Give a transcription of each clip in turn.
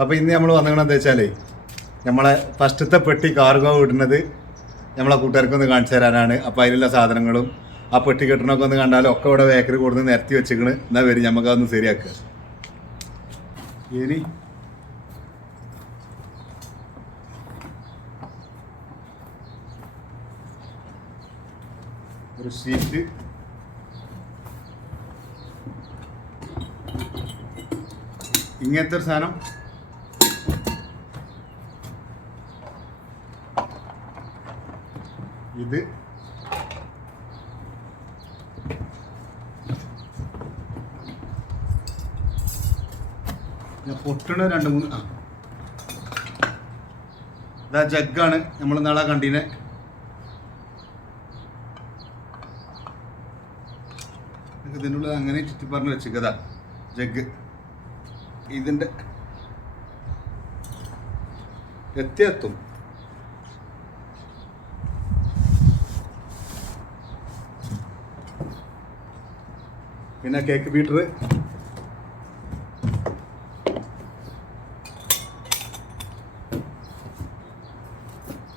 അപ്പോൾ ഇന്ന് നമ്മൾ വന്നിക്കണെന്ന് വെച്ചാലേ നമ്മളെ ഫസ്റ്റത്തെ പെട്ടി കാർഗോ വിടുന്നത് നമ്മളെ കൂട്ടുകാർക്കൊന്ന് കാണിച്ചു തരാനാണ്. അപ്പോൾ അതിലുള്ള സാധനങ്ങളും ആ പെട്ടി കെട്ടണമൊക്കെ ഒന്ന് കണ്ടാലും ഒക്കെ ഇവിടെ ബേക്കറി കൊടുത്ത് നിരത്തി വെച്ചിക്കണ് എന്നാ വരും നമുക്ക് അതൊന്ന് ശരിയാക്കുക ഇനി ഒരു ഷീറ്റ് ഇങ്ങനത്തെ ഒരു സാധനം. ഇത്. പൊട്ടണ രണ്ട് മൂന്ന് ആ. ഇതാ ജഗ്ഗാണ്. നമ്മൾ നാളെ കണ്ടീനെ. ഇതിന്റെ ഉള്ളിൽ അങ്ങനെ ചുറ്റി വെച്ചേക്കതാ ജഗ്ഗ്. ജഗ് ഇതിന്റെ വ്യത്യത്വം പിന്നെ കേക്ക് ബീറ്റർ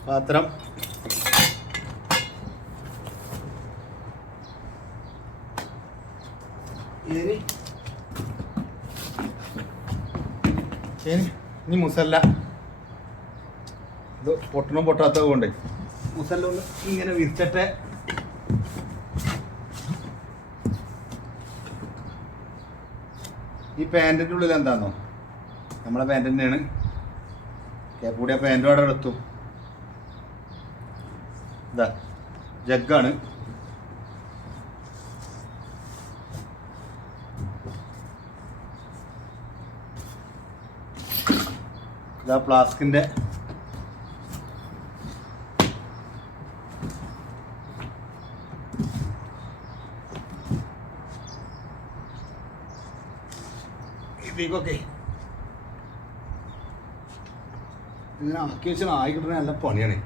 പാത്രം. ഇനി ഇനി മുസല്ല. ഇത് പൊട്ടണം പൊട്ടാത്തത് കൊണ്ട്. മുസല്ല ഒന്ന് ഇങ്ങനെ വിരിച്ചിട്ട്. ഈ പാന്റിന്റെ ഉള്ളിൽ എന്താണോ നമ്മളെ പാന്റ് തന്നെയാണ്. കേപ്പൂടിയ പാന്റും അവിടെ എടുത്തു. ഇതാ ജഗ്ഗാണ്. ഇതാ ഫ്ലാസ്കിന്റെ ഇതിലേക്കൊക്കെ ഇങ്ങനെ ആക്കി വെച്ചാൽ ആയി കിട്ടുന്ന നല്ല പണിയാണ്.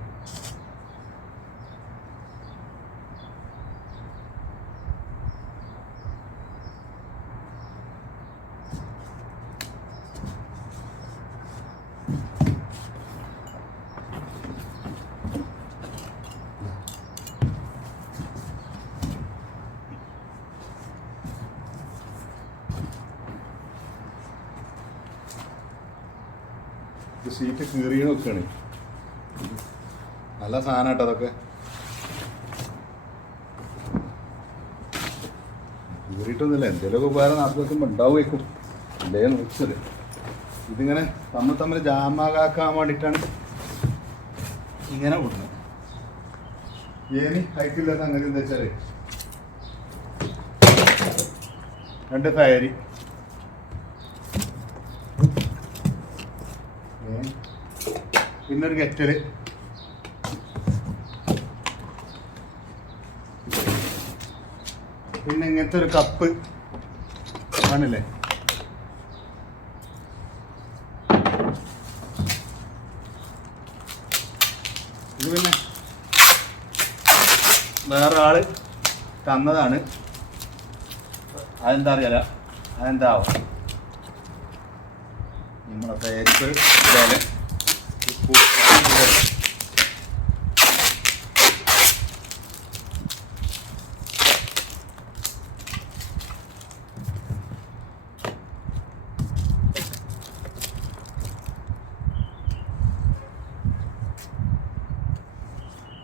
ഇത് സീറ്റ് കീറിയ നോക്കുകയാണ് നല്ല സാധനം കേട്ടോ അതൊക്കെ. കീറിയിട്ടൊന്നുമില്ല. എന്തെങ്കിലുമൊക്കെ ഉപകാരം നാട്ടിൽ വെക്കുമ്പോൾ ഉണ്ടാവുമായിരിക്കും അല്ലേ നോക്കിയത് ഇതിങ്ങനെ തമ്മിൽ തമ്മിൽ ജാമാകാക്കാൻ വേണ്ടിയിട്ടാണ് ഇങ്ങനെ കൊടുക്കുന്നത് ഏനി ഹൈറ്റില്ല സംഗതി എന്താ വെച്ചാൽ രണ്ട് ഫയരി പിന്നെ ഒരു കെറ്റൽ. പിന്നെ ഇങ്ങനത്തെ ഒരു കപ്പ് ആണല്ലേ? ഇത് പിന്നെ വേറെ ആൾ തന്നതാണ്. അതെന്താ അറിയാല? അതെന്താവും? നമ്മളെ പേരിപ്പ് വില.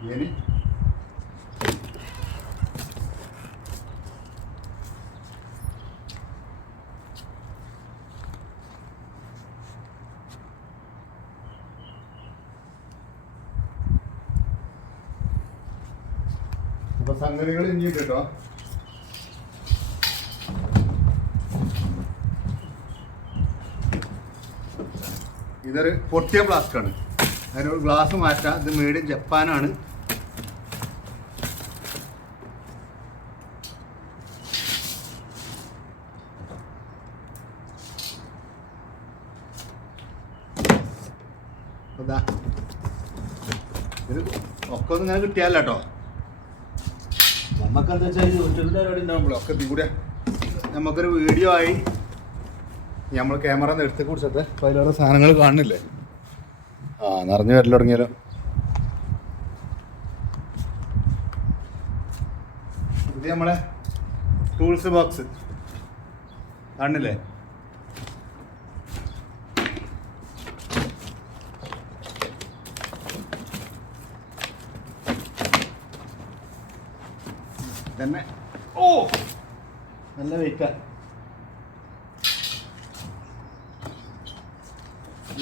ഇനി അപ്പൊ സംഗതികൾ ഇനി കേട്ടോ ഇതൊരു പൊട്ടിയ ഫ്ലാസ്ക് ആണ്. അതിനൊരു ഗ്ലാസ് മാറ്റാം. ഇത് മേഡ് ജപ്പാനാണ് അതാ. ഇത് ഒക്കെ ഒന്നും ഇങ്ങനെ കിട്ടിയാലോ കേട്ടോ നമുക്കൊരു വീഡിയോ ആയി. നമ്മൾ ക്യാമറ എടുത്ത് കുടിച്ചിട്ട് അപ്പോൾ അതിലോരോ സാധനങ്ങൾ കാണുന്നില്ലേ? ആ നിറഞ്ഞു വരൽ തുടങ്ങിയാലോ ഇത് നമ്മളെ ടൂൾസ് ബോക്സ് കാണില്ലേ തന്നെ. ഓ. നല്ല വെയിറ്റാ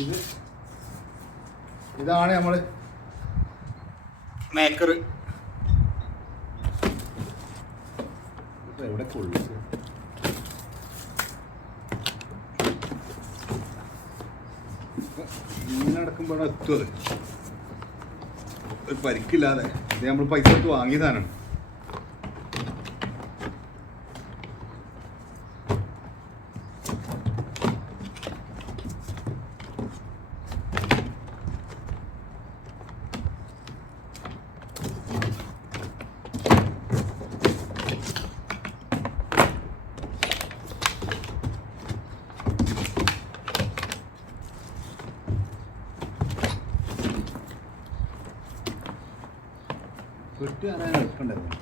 ഇത് ഇതാണ് നമ്മൾ മേക്കർ എവിടെ കൊള്ളു ഇങ്ങനെ അടക്കുമ്പോഴാണ് എത്തുന്നത്. ഒരു പരിക്കില്ലാതെ. ഇത് നമ്മൾ പൈസ കൊടുത്ത് വാങ്ങിയതാണ് വെട്ട് കാണാൻ എളുപ്പമുണ്ടായിരുന്നു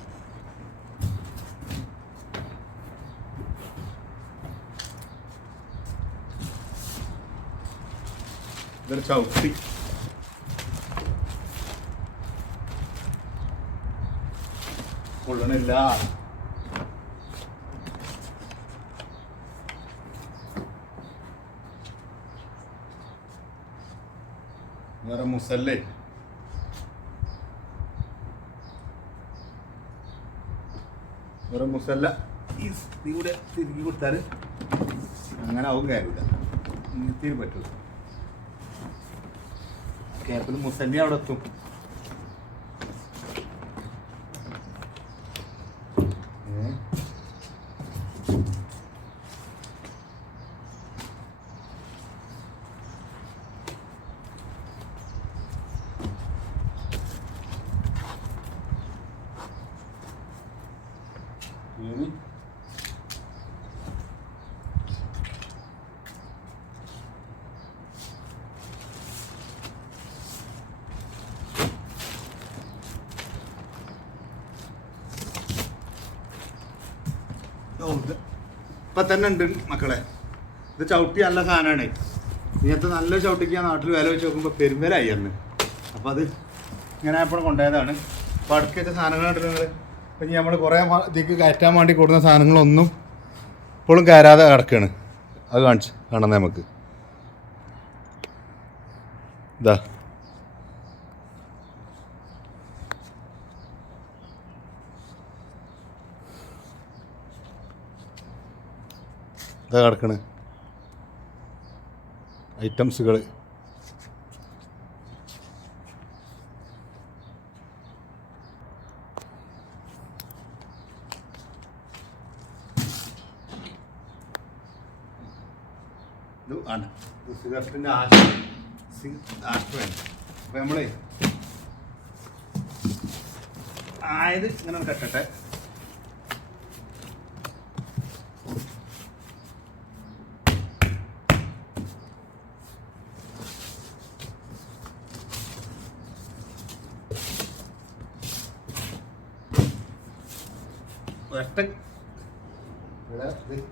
ഇതൊരു ചവിട്ടി. കൊള്ളണില്ല. വേറെ മുസല്ലേ? വേറെ മുസല്ല. ഈ ഇവിടെ തിരികെ കൊടുത്താൽ അങ്ങനെ ആവും കാര്യമില്ല. ഇങ്ങനത്തെ പറ്റുള്ളൂ ക്യാപ്പിൽ മുസല്ലി അവിടെ എത്തും. ഇത് ഇപ്പൊ തന്നെ ഉണ്ട് മക്കളെ. ഇത് ചവിട്ടി നല്ല സാധനമാണ് ഇങ്ങനത്തെ നല്ല ചവിട്ടിക്ക് നാട്ടിൽ വില വെച്ച് നോക്കുമ്പോൾ പെരുമ്പലായി അന്ന്. അപ്പം അത് ഇങ്ങനെ അപ്പോൾ കൊണ്ടുപോയതാണ്. അപ്പോൾ അടുക്കത്തെ സാധനങ്ങളുണ്ട് നിങ്ങൾ ഇപ്പം നമ്മൾ കുറേ ഇതിക്ക് കയറ്റാൻ വേണ്ടി കൊടുക്കുന്ന സാധനങ്ങളൊന്നും ഇപ്പോഴും കയറാതെ കിടക്കുകയാണ് അത് കാണിച്ച് കാണാം നമുക്ക്. ഇതാ. ഇതാ കിടക്കണ്. ഐറ്റംസുകൾ ആണ്. സിഗരറ്റിന്റെ നമ്മളെ ആയത് ഇങ്ങനെ കെട്ടട്ടെ. left wing left wing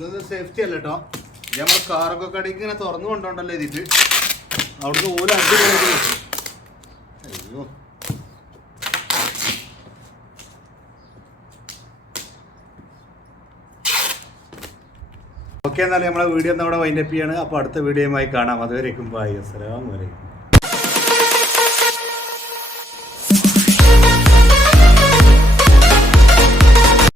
ഇതൊന്നും സേഫ്റ്റി അല്ല കേട്ടോ ഇത് നമ്മുടെ കാറൊക്കെ കടയിൽ ഇങ്ങനെ തുറന്നു കൊണ്ടോണ്ടല്ലോ ഇതിട്ട്. അവിടുന്ന് ഓല അടിപൊളി അയ്യോ. ഓക്കെ എന്നാലും നമ്മളെ വീഡിയോ ഒന്നും അവിടെ വൈൻഡപ്പ് ചെയ്യാണ്. അപ്പോൾ അടുത്ത വീഡിയോയുമായി കാണാം. അതുവരേക്കും ബൈ അസ്സലാമു അലൈക്കും.